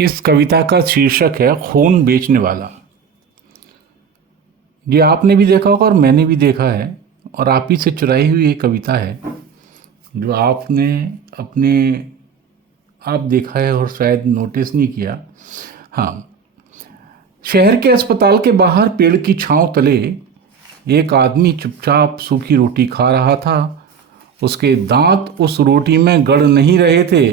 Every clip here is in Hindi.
इस कविता का शीर्षक है खून बेचने वाला। ये आपने भी देखा होगा और मैंने भी देखा है, और आप ही से चुराई हुई ये कविता है जो आपने अपने आप देखा है और शायद नोटिस नहीं किया। हाँ, शहर के अस्पताल के बाहर पेड़ की छांव तले एक आदमी चुपचाप सूखी रोटी खा रहा था। उसके दांत उस रोटी में गड़ नहीं रहे थे,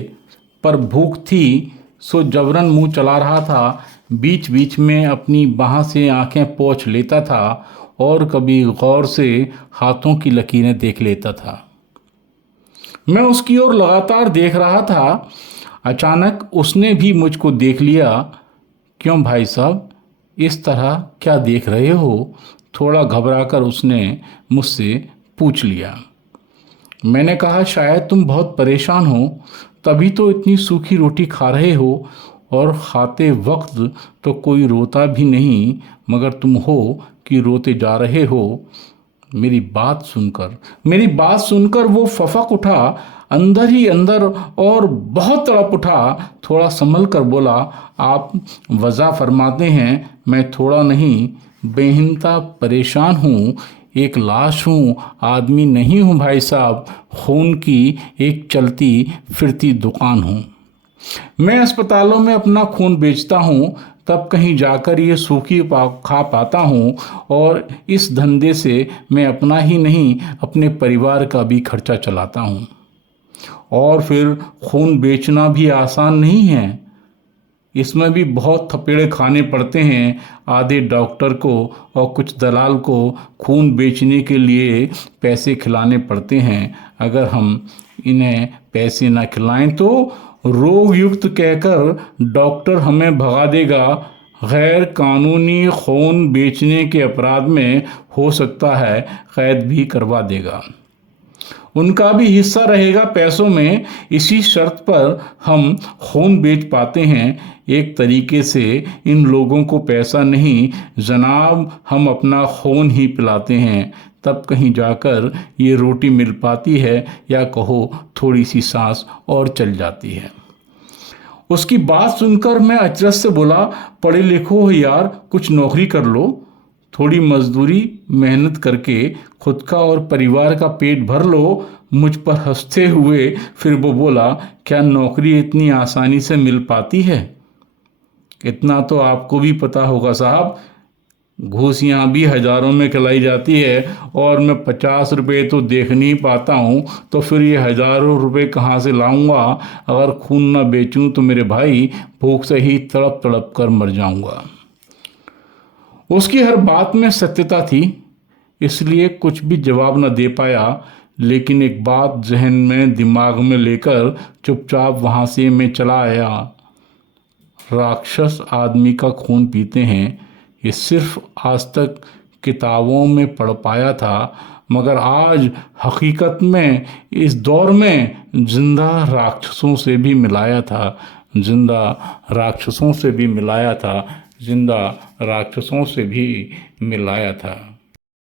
पर भूख थी सो जबरन मुंह चला रहा था। बीच बीच में अपनी बाह से आंखें पोंछ लेता था और कभी गौर से हाथों की लकीरें देख लेता था। मैं उसकी ओर लगातार देख रहा था। अचानक उसने भी मुझको देख लिया। क्यों भाई साहब, इस तरह क्या देख रहे हो? थोड़ा घबराकर उसने मुझसे पूछ लिया। मैंने कहा, शायद तुम बहुत परेशान हो, तभी तो इतनी सूखी रोटी खा रहे हो, और खाते वक्त तो कोई रोता भी नहीं, मगर तुम हो कि रोते जा रहे हो। मेरी बात सुनकर वो फफक उठा, अंदर ही अंदर, और बहुत तड़प उठा। थोड़ा संभल कर बोला, आप वज़ा फरमाते हैं, मैं थोड़ा नहीं बेहिंता परेशान हूँ। एक लाश हूँ, आदमी नहीं हूँ भाई साहब। खून की एक चलती फिरती दुकान हूँ। मैं अस्पतालों में अपना खून बेचता हूँ, तब कहीं जाकर ये खा पाता हूँ, और इस धंधे से मैं अपना ही नहीं अपने परिवार का भी खर्चा चलाता हूँ। और फिर खून बेचना भी आसान नहीं है, इसमें भी बहुत थपेड़े खाने पड़ते हैं। आधे डॉक्टर को और कुछ दलाल को खून बेचने के लिए पैसे खिलाने पड़ते हैं। अगर हम इन्हें पैसे ना खिलाएं तो रोग युक्त कहकर डॉक्टर हमें भगा देगा। गैर कानूनी खून बेचने के अपराध में हो सकता है कैद भी करवा देगा। उनका भी हिस्सा रहेगा पैसों में। इसी शर्त पर हम खून बेच पाते हैं। एक तरीके से इन लोगों को पैसा नहीं जनाब, हम अपना खून ही पिलाते हैं, तब कहीं जाकर ये रोटी मिल पाती है, या कहो थोड़ी सी सांस और चल जाती है। उसकी बात सुनकर मैं अचरज से बोला, पढ़े लिखो हो यार, कुछ नौकरी कर लो। थोड़ी मजदूरी मेहनत करके खुद का और परिवार का पेट भर लो। मुझ पर हंसते हुए फिर वो बोला, क्या नौकरी इतनी आसानी से मिल पाती है? इतना तो आपको भी पता होगा साहब, घूस यहाँ भी हज़ारों में खिलाई जाती है, और मैं 50 रुपये तो देख नहीं पाता हूँ, तो फिर ये हज़ारों रुपये कहाँ से लाऊंगा? अगर खून ना बेचूं तो मेरे भाई भूख से ही तड़प तड़प कर मर जाऊंगा। उसकी हर बात में सत्यता थी, इसलिए कुछ भी जवाब न दे पाया। लेकिन एक बात जहन में दिमाग में लेकर चुपचाप वहाँ से मैं चला आया। राक्षस आदमी का खून पीते हैं, ये सिर्फ आज तक किताबों में पढ़ पाया था, मगर आज हकीकत में इस दौर में जिंदा राक्षसों से भी मिलाया था। जिंदा राक्षसों से भी मिलाया था।